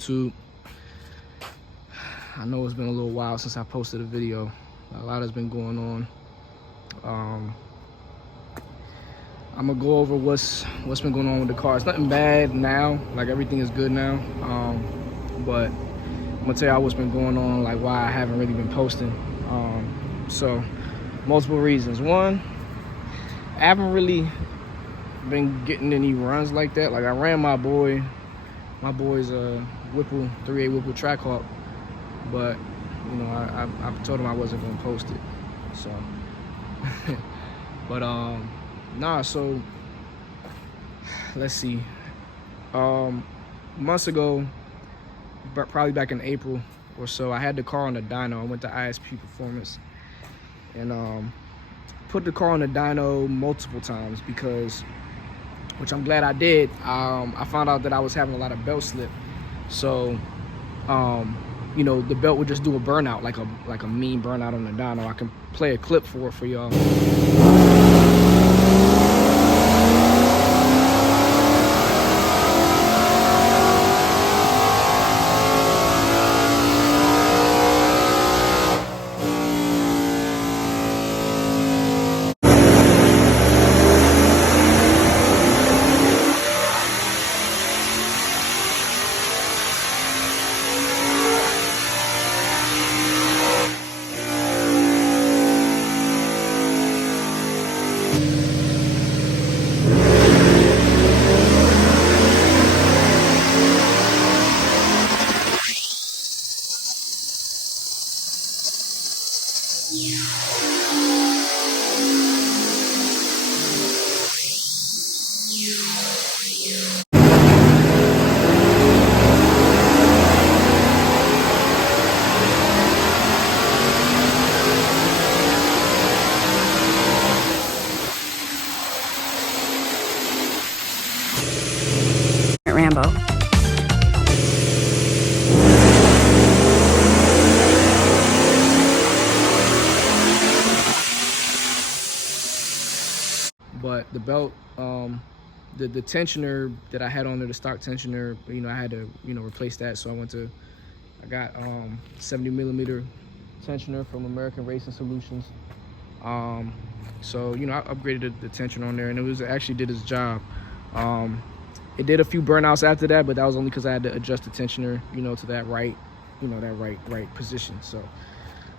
YouTube. I know it's been a little while since I posted a video. A lot has been going on. I'm gonna go over what's been going on with the car. It's nothing bad now, like everything is good now. But I'm gonna tell y'all what's been going on, like why I haven't really been posting. So multiple reasons. One, I haven't really been getting any runs like that. Like I ran my boy's Whipple 3.8 Whipple Trackhawk, but you know I told him I wasn't gonna post it. So, but nah. So let's see. Months ago, probably back in April or so, I had the car on the dyno. I went to ISP Performance and put the car on the dyno multiple times because, which I'm glad I did. I found out that I was having a lot of belt slip. So, you know, the belt would just do a burnout, like a mean burnout on the dyno. I can play a clip for y'all. Rambo. But the belt, the tensioner that I had on there, the stock tensioner, you know, I had to, you know, replace that. So I got 70mm tensioner from American Racing Solutions. So, you know, I upgraded the tensioner on there, and it actually did its job. It did a few burnouts after that, but that was only because I had to adjust the tensioner, you know, to that right, you know, that right position. So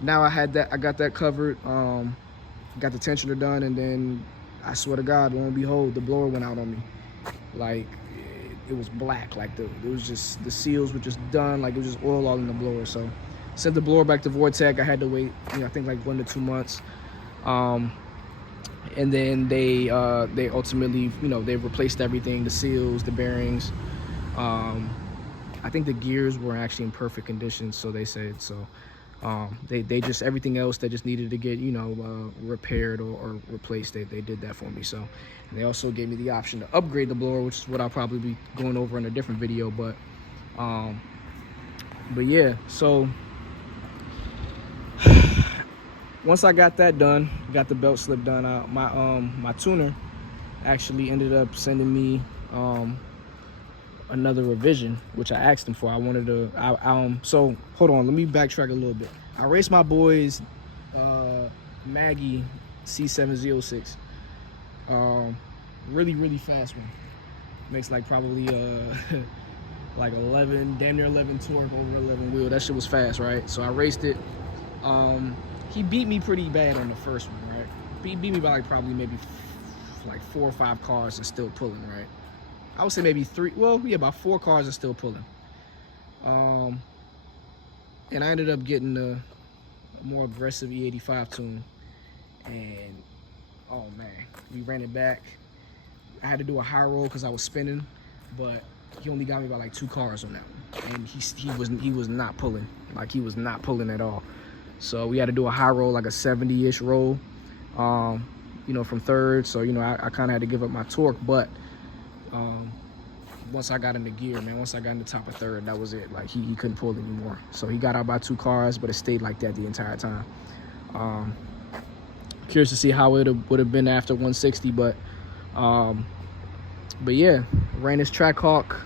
now I got that covered. Got the tensioner done, and then I swear to God, lo and behold, the blower went out on me. Like it was black. Like it was just, the seals were just done. Like it was just oil all in the blower. So sent the blower back to Vortech. I had to wait, you know, I think like 1 to 2 months. And then they ultimately, you know, they replaced everything, the seals, the bearings. I think the gears were actually in perfect condition, so they said. So they just, everything else that just needed to get, you know, repaired or replaced, they did that for me. So, and they also gave me the option to upgrade the blower, which is what I'll probably be going over in a different video. But yeah, so once I got that done, got the belt slip done, my tuner actually ended up sending me another revision, which I asked him for. I wanted to, so hold on, let me backtrack a little bit. I raced my boy's Maggie C706, really fast one. Makes like probably like 11, damn near 11 torque over 11 wheel. That shit was fast, right? So I raced it. He beat me pretty bad on the first one, right? He beat me by like probably maybe like 4 or 5 cars and still pulling, right? I would say maybe 3, well, yeah, about 4 cars are still pulling. And I ended up getting a more aggressive E85 tune. And, oh man, we ran it back. I had to do a high roll because I was spinning, but he only got me by like 2 cars on that one. And he was not pulling. Like, he was not pulling at all. So we had to do a high roll, like a 70-ish roll, you know, from third. So, you know, I kind of had to give up my torque, but once I got into gear, man, once I got in the top of third, that was it. Like, he couldn't pull anymore. So he got out by 2 cars, but it stayed like that the entire time. Curious to see how it would have been after 160, but yeah, ran this Trackhawk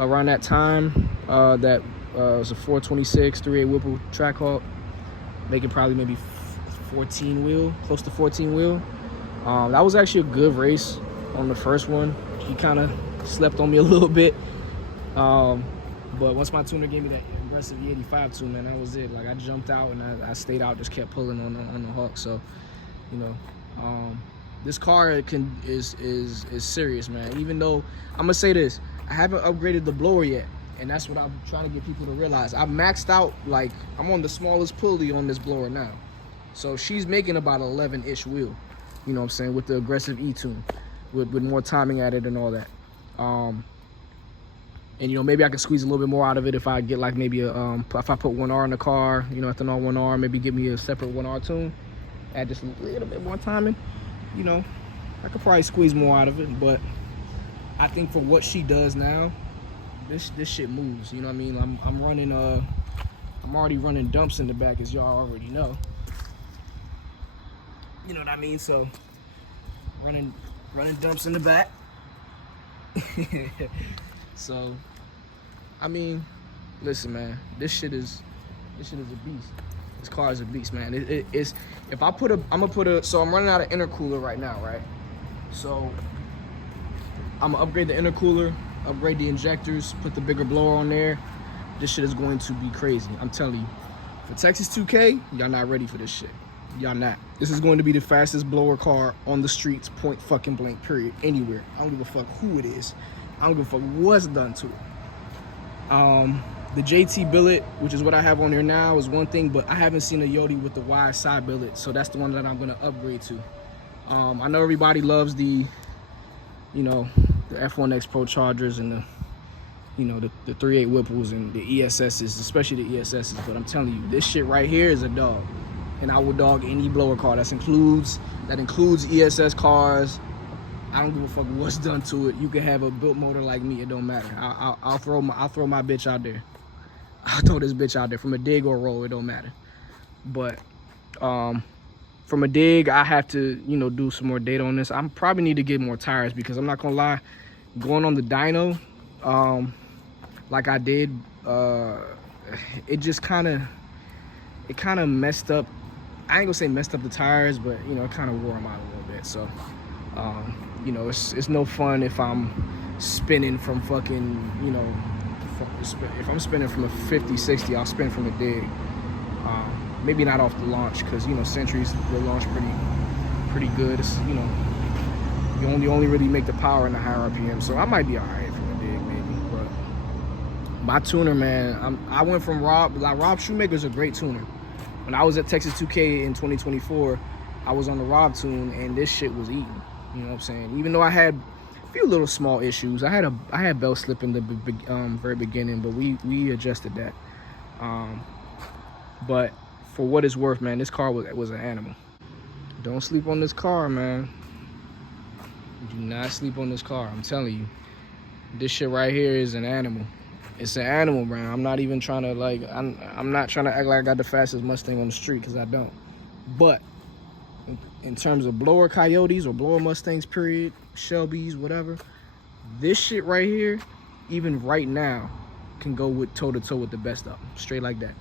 around that time. That was a 426 3/8 Whipple Trackhawk, making probably maybe 14 wheel, close to 14 wheel. That was actually a good race on the first one. He kind of slept on me a little bit. But once my tuner gave me that aggressive E85 tune, man, that was it. Like, I jumped out and I stayed out, just kept pulling on the hawk. So, you know, this car is serious, man. Even though, I'm gonna say this, I haven't upgraded the blower yet, and that's what I'm trying to get people to realize. I've maxed out, like, I'm on the smallest pulley on this blower now. So she's making about 11-ish wheel, you know what I'm saying, with the aggressive E-tune, with more timing at it and all that. And, you know, maybe I could squeeze a little bit more out of it if I get, like, maybe a, if I put 1R in the car, you know, ethanol 1R, maybe give me a separate 1R tune, add just a little bit more timing, you know, I could probably squeeze more out of it. But I think for what she does now, this shit moves, you know what I mean? I'm running, I'm already running dumps in the back, as y'all already know. You know what I mean? So, running dumps in the back. So, I mean, listen, man, this shit is a beast. This car is a beast, man. It's, if I put so I'm running out of intercooler right now, right? So I'm gonna upgrade the intercooler, upgrade the injectors, put the bigger blower on there. This shit is going to be crazy. I'm telling you. For Texas 2K, y'all not ready for this shit. Y'all not. This is going to be the fastest blower car on the streets, point fucking blank, period, anywhere. I don't give a fuck who it is. I don't give a fuck what's done to it. The JT billet, which is what I have on here now, is one thing, but I haven't seen a Yodi with the wide side billet, so that's the one that I'm gonna upgrade to. I know everybody loves the, you know, the F1X Pro Chargers and the, you know, the 3/8 Whipples and the ESSs, especially the ESSs, but I'm telling you, this shit right here is a dog. And I will dog any blower car. That includes ESS cars. I don't give a fuck what's done to it. You can have a built motor like me, it don't matter. I'll throw my bitch out there. I'll throw this bitch out there from a dig or a roll, it don't matter. But from a dig, I have to, you know, do some more data on this. I probably need to get more tires, because I'm not gonna lie, going on the dyno, like I did, it just kind of messed up. I ain't gonna say messed up the tires, but, you know, it kind of wore them out a little bit. So, you know, it's no fun if I'm spinning from fucking, you know, if I'm spinning from a 50, 60, I'll spin from a dig. Maybe not off the launch, because, you know, Centuries will launch pretty good. It's, you know, you only really make the power in the higher RPM, so I might be all right from a dig, maybe. But my tuner, man, I went from Rob Shoemaker's a great tuner. When I was at Texas 2K in 2024, I was on the Rob tune, and this shit was eating. You know what I'm saying? Even though I had a few little small issues, I had belt slip in the very beginning, but we adjusted that. But for what it's worth, man, this car was an animal. Don't sleep on this car, man. Do not sleep on this car. I'm telling you, this shit right here is an animal. It's an animal, man. I'm not even trying to, like, I'm not trying to act like I got the fastest Mustang on the street, because I don't. But in terms of blower Coyotes or blower Mustangs, period, Shelbys, whatever, this shit right here, even right now, can go with toe-to-toe with the best of them. Straight like that.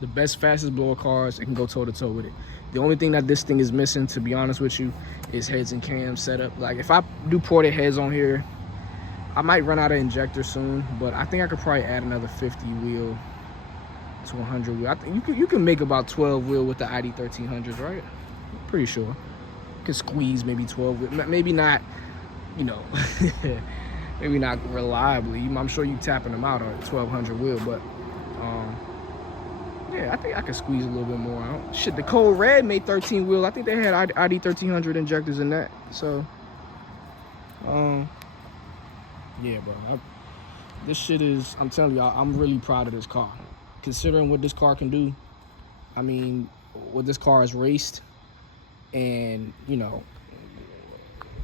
The best, fastest blower cars, it can go toe-to-toe with it. The only thing that this thing is missing, to be honest with you, is heads and cams setup. Like, if I do ported heads on here, I might run out of injector soon, but I think I could probably add another 50 wheel to 100 wheel. I think you can make about 12 wheel with the ID 1300s, right? I'm pretty sure. You can squeeze maybe 12 wheel. Maybe not, you know, maybe not reliably. I'm sure you tapping them out on 1200 wheel, but yeah, I think I could squeeze a little bit more out. Shit, the Code Red made 13 wheel. I think they had ID 1300 injectors in that. So, yeah, bro. This shit is, I'm telling y'all, I'm really proud of this car. Considering what this car can do, I mean, what this car has raced, and, you know,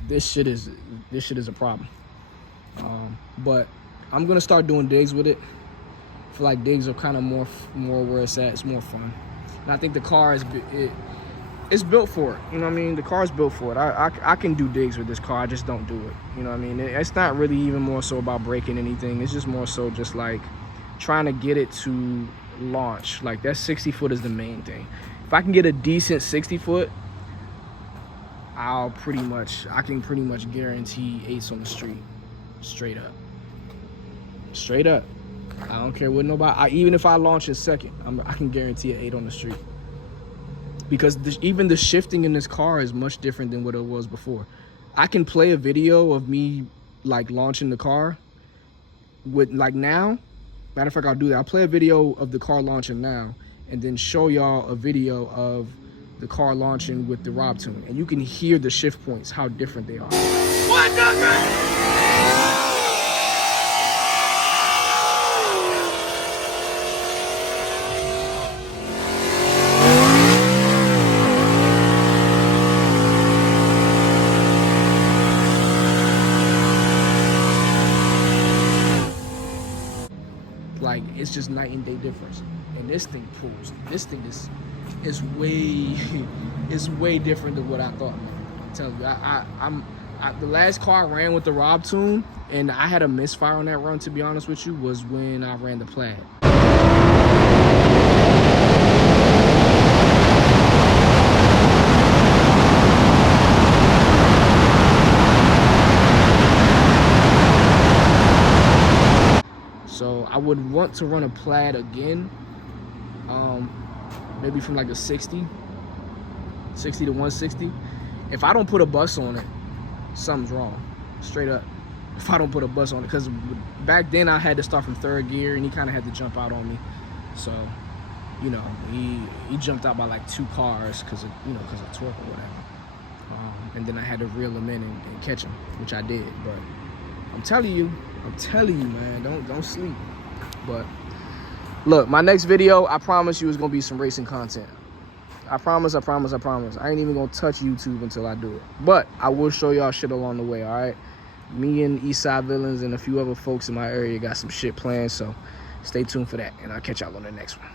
this shit is a problem. But I'm gonna start doing digs with it. I feel like digs are kind of more where it's at. It's more fun. And I think the car is, it's built for it. You know what I mean? The car's built for it. I can do digs with this car. I just don't do it. You know what I mean? It's not really even more so about breaking anything. It's just more so just like trying to get it to launch. Like that 60 foot is the main thing. If I can get a decent 60 foot, I can pretty much guarantee 8s on the street. Straight up. Straight up. I don't care what nobody, even if I launch in second, I can guarantee an 8 on the street. Because even the shifting in this car is much different than what it was before. I can play a video of me like launching the car with like now. Matter of fact, I'll do that. I'll play a video of the car launching now and then show y'all a video of the car launching with the Rob tune. And you can hear the shift points, how different they are. What the Like, it's just night and day difference. And this thing pulls. This thing is way different than what I thought, man. I'm telling you, the last car I ran with the Rob tune, and I had a misfire on that run, to be honest with you, was when I ran the Plaid. So I would want to run a Plaid again, maybe from like a 60 to 160. If I don't put a bus on it, something's wrong, straight up. If I don't put a bus on it, because back then I had to start from 3rd gear and he kind of had to jump out on me. So, you know, he jumped out by like 2 cars because of torque or whatever. And then I had to reel him in and catch him, which I did. But I'm telling you, man, don't sleep. But look, my next video, I promise you, is gonna be some racing content. I promise. I ain't even gonna touch YouTube until I do it. But I will show y'all shit along the way, all right? Me and Eastside Villains and a few other folks in my area got some shit planned, so stay tuned for that, and I'll catch y'all on the next one.